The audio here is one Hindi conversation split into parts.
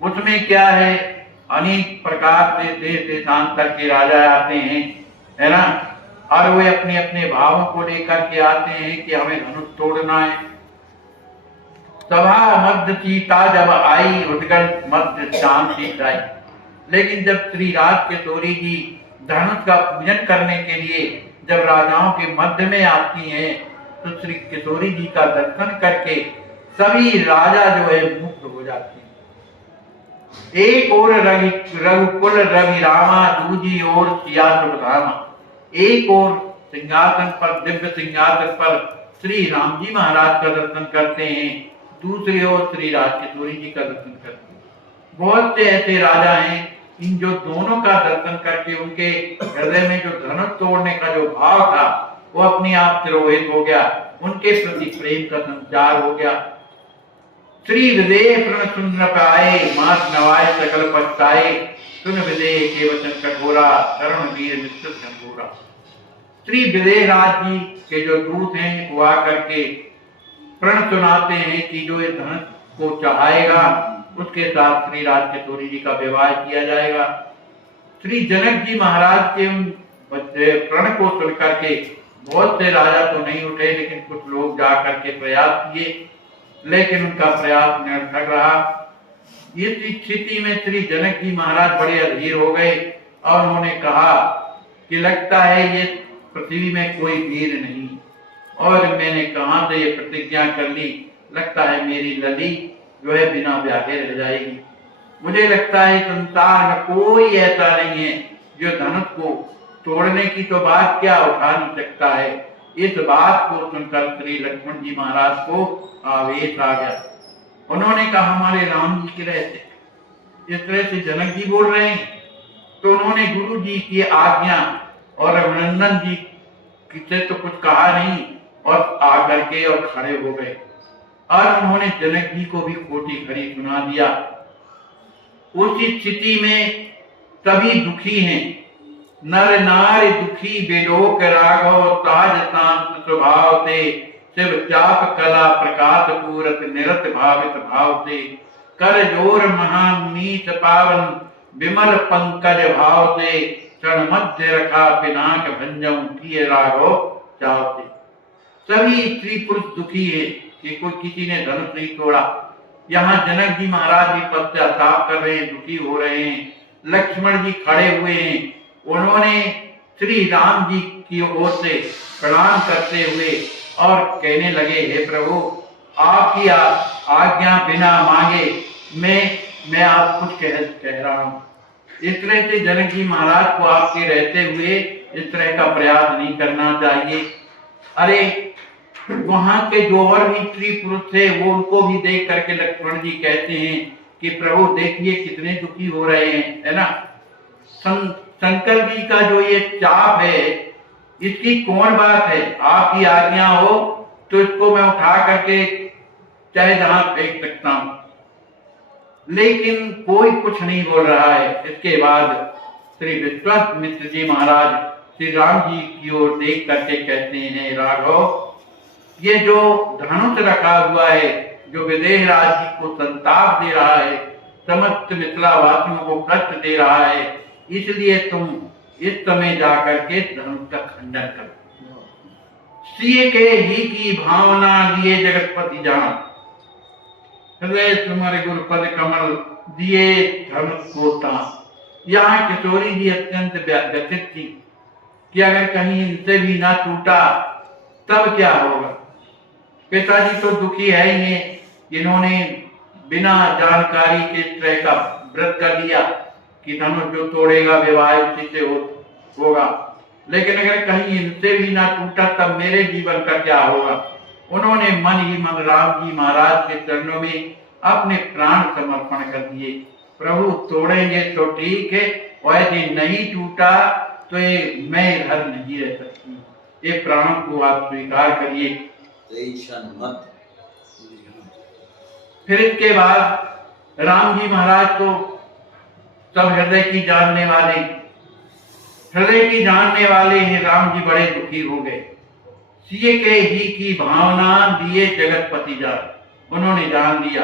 उसमें क्या है, अनेक प्रकार से देश देशांतर के राजा आते हैं, है ना, और वे अपने अपने भावों को लेकर के आते हैं कि हमें धनुष तोड़ना है। सभा मध्य सीता जब आई, उद्गल मध्य शांति आई। लेकिन जब श्री राज किशोरी जी धनुष का पूजन करने के लिए जब राजाओं के मध्य में आती हैं, तो श्री किशोरी जी का दर्शन करके सभी राजा जो है मुक्त हो जाते हैं। एक और रघुकुल रवि रामा, दूजी ओर सिया सुधामा। एक और सिंहासन पर, दिव्य सिंहासन पर श्री राम जी महाराज का दर्शन करते हैं, दूसरी ओर श्री राज किशोरी जी का दर्शन करते हैं। बहुत से ऐसे राजा हैं इन जो दोनों का दर्शन करके उनके हृदय में जो धनुष तोड़ने का जो भाव था वो अपने आप तिरोहित हो गया, उनके प्रति प्रेम का संचार हो गया। श्री विदेह प्रण सुन पाए, मात नवाए सकल पछताए, सुन विदेह के वचन कठोरा, करुण वीर मित्र घनघोरा। श्री विदेह राज जी के जो दूत हैं वो आकर के प्रण सुनाते हैं कि जो ये धनुष को चढ़ाएगा उसके साथ श्री राज किशोरी जी का विवाह किया जाएगा। श्री जनक जी महाराज के प्रण को सुनकर के बहुत से राजा तो नहीं उठे, लेकिन कुछ लोग जाकर के प्रयास किए, लेकिन उनका प्रयास निरर्थक रहा। इस स्थिति में श्री जनक जी महाराज बड़े अधीर हो गए और उन्होंने कहा कि लगता है ये पृथ्वी में कोई वीर नहीं, और मैंने कहां से ये प्रतिज्ञा कर ली, लगता है मेरी लली जो है बिना ब्याहे रह जाएगी। मुझे लगता है संसार में कोई ऐसा नहीं है जो धनुष को तोड़ने की तो बात क्या उठा नहीं सकता है। इस बात को सुनकर श्री लक्ष्मण जी महाराज को आवेश आ गया। उन्होंने कहा हमारे राम जी की रहते इस तरह से जनक जी बोल रहे हैं, तो उन्होंने गुरु जी की आज्ञा और अभिनंदन जी से तो कुछ कहा नहीं और आकर के और खड़े हो गए, और उन्होंने जनक जी को भी खोटी खड़ी सुना दिया। उस स्थिति में सभी दुखी हैं, नर नारी दुखी बेलोक राघव, ताज शांत स्वभाव से, शिव चाप कला प्रकाश पूरत निरत भावित भाव से, कर जोर महामीत पावन विमल पंकज भाव से, क्षण मध्य रखा पिनाक भंजम किए राघव चाव से। सभी स्त्री पुरुष दुखी है कि कोई किसी ने धनुष नहीं तोड़ा। यहाँ जनक जी महाराज भी पश्चाताप कर रहे हैं, दुखी हो रहे हैं। लक्ष्मण जी खड़े हुए हैं, उन्होंने श्री राम जी की ओर से प्रणाम करते हुए और कहने लगे, हे प्रभु आपकी आज्ञा बिना मांगे मैं आप कुछ कह रहा हूँ। इस तरह से जनक जी महाराज को आपके रहते हुए इस तरह का प्रयास नहीं करना चाहिए। अरे वहां के जो और भी स्त्री पुरुष थे वो उनको भी देख करके लक्ष्मण जी कहते हैं कि प्रभु देखिए कितने दुखी हो रहे हैं, है ना। शंकर जी का जो ये चाप है इसकी कौन बात है, आपकी आज्ञा हो तो इसको मैं उठा करके चाहे जहां फेंक सकता हूं, लेकिन कोई कुछ नहीं बोल रहा है। इसके बाद श्री विश्वामित्र जी महाराज श्री राम जी की ओर देख करके कहते हैं, राघव ये जो धनुष रखा हुआ है जो विदेह राज जी को संताप दे रहा है, समस्त मिथिला वासियों को कष्ट दे रहा है, इसलिए तुम इस समय जाकर के धनुष का खंडन करो। सिए के ही की भावना लिए जगतपति जान, हृदय तुम्हारे गुरुपद कमल दिए धनुष को तान। यहाँ किशोरी जी अत्यंत व्यथित थी कि अगर कहीं इनसे भी ना टूटा तब क्या होगा। पिताजी तो दुखी है ही है, इन्होंने बिना जानकारी के इस तरह का व्रत कर लिया कि धनुष जो तोड़ेगा विवाह उसी से होगा, लेकिन अगर कहीं इनसे भी ना टूटा तब मेरे जीवन का क्या होगा। उन्होंने मन ही मन राम जी महाराज के चरणों में अपने प्राण समर्पण कर दिए। प्रभु तोड़ेंगे तो ठीक है, और यदि नहीं टूटा तो ये मैं इधर नहीं रह सकती, ये प्राणों को आप स्वीकार करिए। फिर इसके बाद राम जी महाराज तो सब हृदय की जानने वाले हैं, राम जी बड़े दुखी हो गए। सिए के ही की भावना दिए जगतपति जान, उन्होंने जान लिया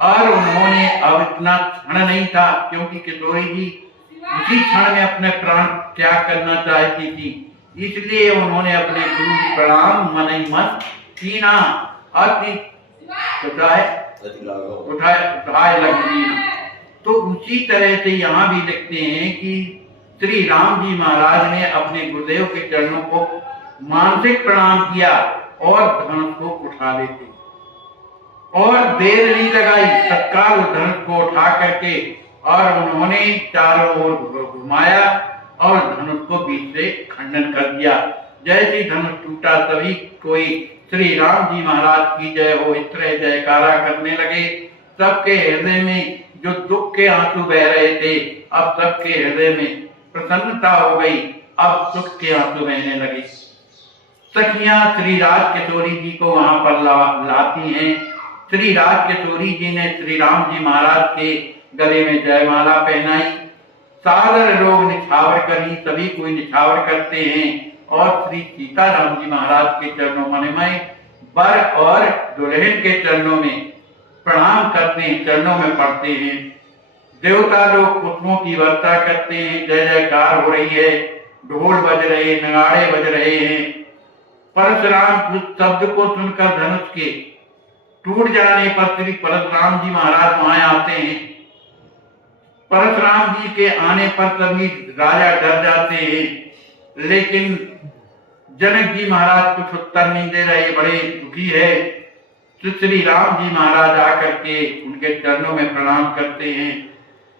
और उन्होंने अब इतना क्षण नहीं था, क्योंकि किशोरी जी उसी क्षण में अपने प्राण त्याग करना चाहती थी, इसलिए उन्होंने अपने गुरु जी प्रणाम मन ही मन कीना अति उठाए लग दीना। तो उसी तरह से यहाँ भी लिखते हैं कि श्री राम जी महाराज ने अपने गुरुदेव के चरणों को मानसिक प्रणाम किया और धनुष को उठा लेते और देर नहीं लगाई, तत्काल धनुष को उठा करके और उन्होंने चारों ओर घुमाया और धनुष को बीच से खंडन कर दिया। जैसे धनुष टूटा तभी कोई श्री राम जी महाराज की जय हो इस तरह जयकारा करने लगे। सबके हृदय में जो दुख के आंसू बह रहे थे, अब सबके हृदय में प्रसन्नता हो गई, अब सुख के आंसू बहने लगे। सखियां श्री राज किशोरी जी को वहां पर लाती हैं। श्री राज किशोरी जी ने श्री राम जी महाराज के गले में जयमाला पहनाई। सादर लोग निछावर करी, सभी कोई निछावर करते हैं और श्री सीताराम जी महाराज के चरणों मनमय वर और दुल्हन के चरणों में प्रणाम करते हैं, चरणों में पड़ते हैं। देवता लोग पुष्पों की वर्षा करते हैं, जय जयकार हो रही है, ढोल बज रहे, नगाड़े बज रहे हैं। परशुराम शब्द को सुनकर धनुष के टूट जाने पर श्री परशुराम जी महाराज वहां आते हैं। परशुराम जी के आने पर सभी राजा डर जाते हैं, लेकिन जनक जी महाराज कुछ उत्तर नहीं दे रहे, बड़े दुखी है। तो श्री राम जी महाराज आकर के उनके चरणों में प्रणाम करते हैं,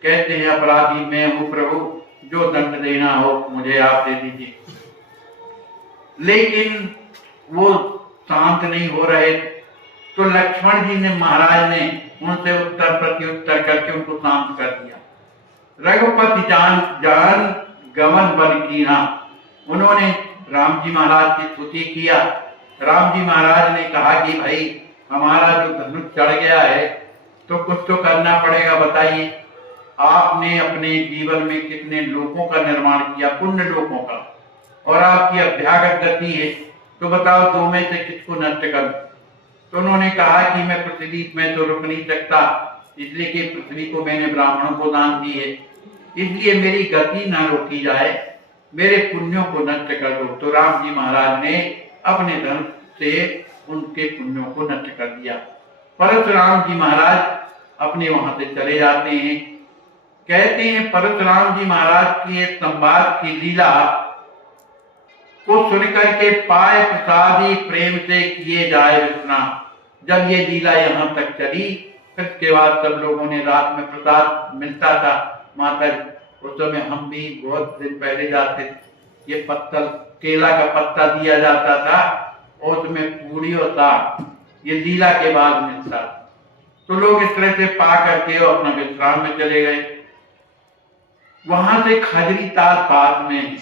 कहते हैं अपराधी मैं हूं प्रभु, जो दंड देना हो मुझे आप दे दीजिए। लेकिन वो शांत नहीं हो रहे, तो लक्ष्मण जी ने महाराज ने उनसे उत्तर प्रत्युत्तर करके उनको शांत कर दिया। रघुपति जान जान गमन बन कीना, उन्होंने राम जी महाराज की स्तुति किया। राम जी महाराज ने कहा कि भाई हमारा जो धनुष चढ़ गया है तो कुछ तो करना पड़ेगा, बताइए आपने अपने जीवन में कितने लोकों का निर्माण किया, पुण्य लोकों का, और आपकी अभ्यागत गति है, तो बताओ दो में से किसको नष्ट कर। तो उन्होंने कहा कि मैं पृथ्वी में तो रुक नहीं सकता, इसलिए कि पृथ्वी को मैंने ब्राह्मणों को दान दी है, इसलिए मेरी गति ना रोकी जाए, मेरे पुण्यों को नष्ट कर दो। तो राम जी महाराज ने अपने धनुष से उनके पुण्यों को नष्ट कर दिया। परशुराम जी महाराज अपने वहां से चले जाते हैं। कहते हैं परशुराम जी महाराज की एक संवाद की लीला को सुनकर के पाए प्रसादी प्रेम से किए जाए विश्राम। जब ये लीला यहाँ तक चली, फिर उसके बाद सब लोगों ने रात में प्रसाद मिलता था माता, उस समय हम भी बहुत दिन पहले जाते थे, ये पत्तल केला का पत्ता दिया जाता था और उसमें पूरी और साग, ये लीला के बाद मिलता। तो लोग इस तरह से पा करके अपना विश्राम में चले गए। वहां से खजरी ताल पास में,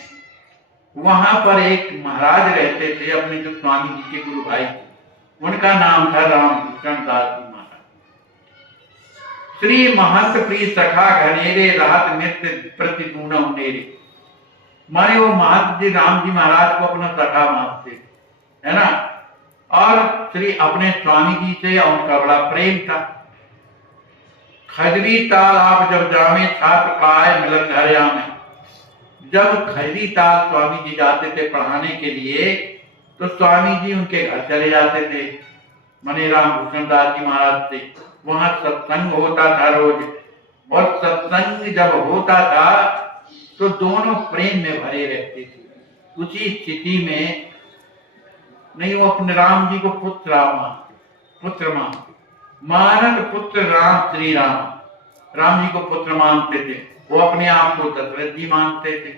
वहां पर एक महाराज रहते थे, अपने जो स्वामी जी के गुरु भाई, उनका नाम था रामभूषण दास जी महाराज। श्री महंत प्रिय सखा घनेरे रात नित्य प्रतिपूर्ण नेरे, माने वो महंत जी राम जी महाराज को अपना सखा मानते है ना, और श्री अपने स्वामी जी से उनका बड़ा प्रेम था। खजरी ताल आप जब जामे छात्र पाए मिलन घरिया में, जब खजरी ताल स्वामी जी जाते थे पढ़ाने के लिए, तो स्वामी जी उनके घर चले जाते थे, मने रामभूषण दास जी महाराज से। वहां सत्संग होता था रोज, और सत्संग जब होता था तो दोनों प्रेम में भरे रहते थे। उसी स्थिति में नहीं, वो अपने राम जी को पुत्र मानते, मानक पुत्र राम श्री राम, राम जी को पुत्र मानते थे, वो अपने आप को दशरथ जी मानते थे।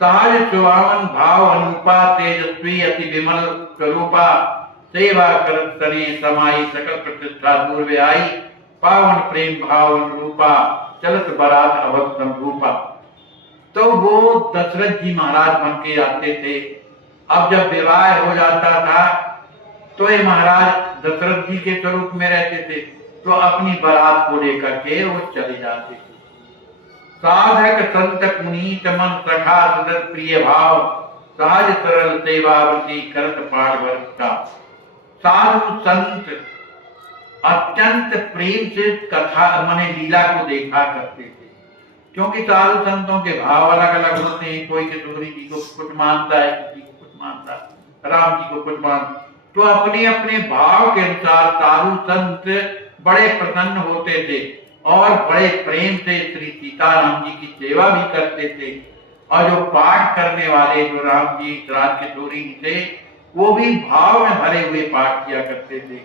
सहज सुहावन भाव अनुपा तेजस्वी अति विमल स्वरूपा, सेवा करत तने समाई सकल प्रतिष्ठा दूर वे आई, पावन प्रेम भाव अनुरूपा चलत बरात अवध संरूपा। तो वो दशरथ जी महाराज बन के आते थे। अब जब विवाह हो जाता था तो ये महाराज दशरथ जी के स्वरूप में रहते थे, तो अपनी बारात को लेकर के वो चले जाते थे। साधक संत मुनीत मन सखा सदत प्रिय भाव, सहज सरल सेवावती करत पाठ वर्षा। साधु संत अत्यंत प्रेम से कथा माने लीला को देखा करते थे, क्योंकि साधु संतों के भाव अलग अलग होते हैं। कोई किशोरी जी को कुछ मानता है, किसी को कुछ मानता है, राम जी को कुछ मानता, तो अपने अपने भाव के अनुसार साधु संत बड़े प्रसन्न होते थे और बड़े प्रेम से श्री सीताराम जी की सेवा भी करते थे। और जो पाठ करने वाले जो राम जी राज किशोरी थे, वो भी भाव में भरे हुए पाठ किया करते थे।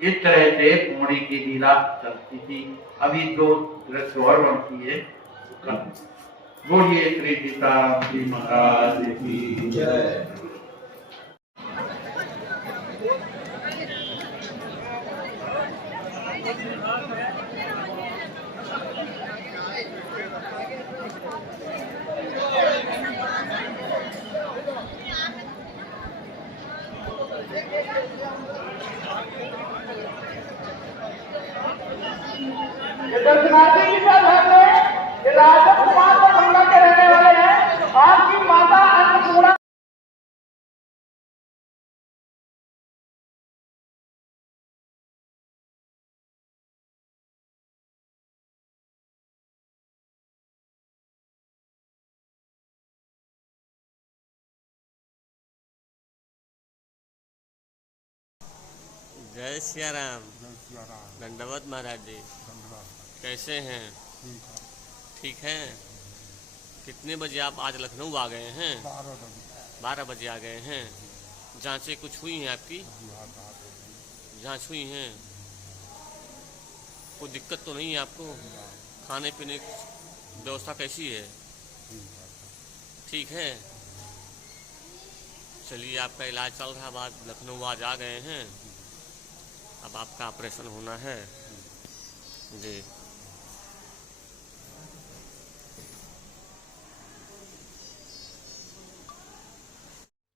इस तरह से पूर्णी की लीला चलती थी। अभी 2 दृश्य और बनती है। बोलिए श्री सीताराम जी महाराज की जय। ये दर्शनार्थी की सब है, ये राजकुमार और गंगा के रहने वाले हैं। आपकी माता अन्नपूर्णा जय सिया राम। दंडवत महाराज जी, कैसे हैं? ठीक हैं। कितने बजे आप आज लखनऊ आ गए हैं? 12 बजे आ गए हैं। जांचें कुछ हुई हैं आपकी? जांच हुई हैं। कोई दिक्कत तो नहीं है आपको? खाने पीने की व्यवस्था कैसी है? ठीक है। चलिए, आपका इलाज चल रहा है। बाद लखनऊ आज आ गए हैं, अब आपका ऑपरेशन होना है जी।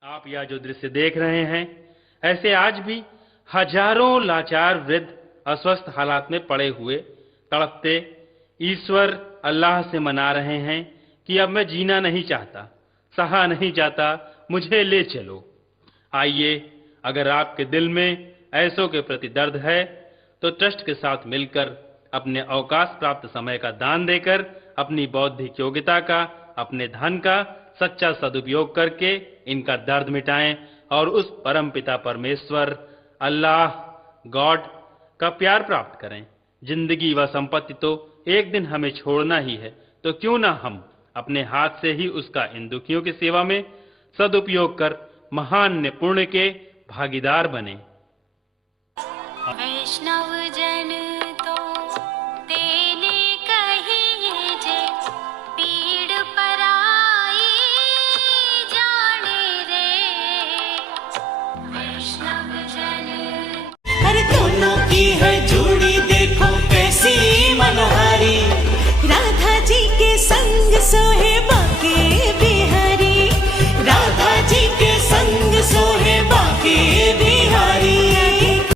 आप यह जो दृश्य देख रहे हैं, ऐसे आज भी हजारों लाचार वृद्ध अस्वस्थ हालात में पड़े हुए तड़पते ईश्वर अल्लाह से मना रहे हैं कि अब मैं जीना नहीं चाहता, सहा नहीं जाता, मुझे ले चलो। आइए, अगर आपके दिल में ऐसों के प्रति दर्द है तो ट्रस्ट के साथ मिलकर अपने अवकाश प्राप्त समय का दान देकर अपनी बौद्धिक योग्यता का, अपने धन का सच्चा सदुपयोग करके इनका दर्द मिटाएं और उस परम पिता परमेश्वर अल्लाह गॉड का प्यार प्राप्त करें। जिंदगी व संपत्ति तो एक दिन हमें छोड़ना ही है, तो क्यों ना हम अपने हाथ से ही उसका इन दुखियों की सेवा में सदुपयोग कर महान पुण्य के भागीदार बने।